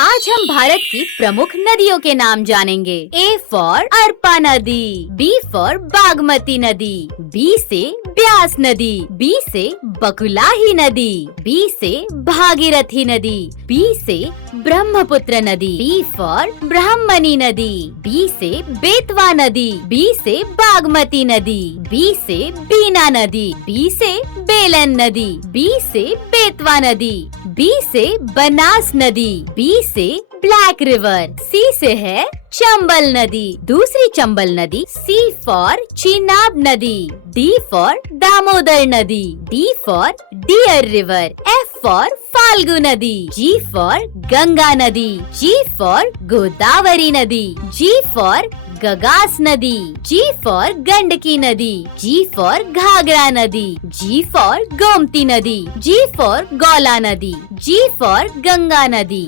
आज हम भारत की प्रमुख नदियों के नाम जानेंगे। ए फॉर अरपा नदी, बी फॉर बागमती नदी, बी से ब्यास नदी, बी से बकुलाही नदी, बी से भागीरथी नदी, बी से ब्रह्मपुत्र नदी, बी फॉर ब्राह्मणी नदी, बी से बेतवा नदी, बी से बागमती नदी, बी से बीना नदी, बी से बेलन नदी, बी से बेतवा नदी, बी से बनास नदी, बी से ब्लैक रिवर, सी से है चंबल नदी, दूसरी चंबल नदी, सी फॉर चिनाब नदी, डी फॉर दामोदर नदी, D for dear river, F for Falgu नदी, जी फॉर गंगा नदी, जी फॉर गोदावरी नदी, जी फॉर गगास नदी, जी फॉर गंडकी नदी, जी फॉर घाघरा नदी, जी फॉर गोमती नदी, जी फॉर गौला नदी, जी फॉर गंगा नदी।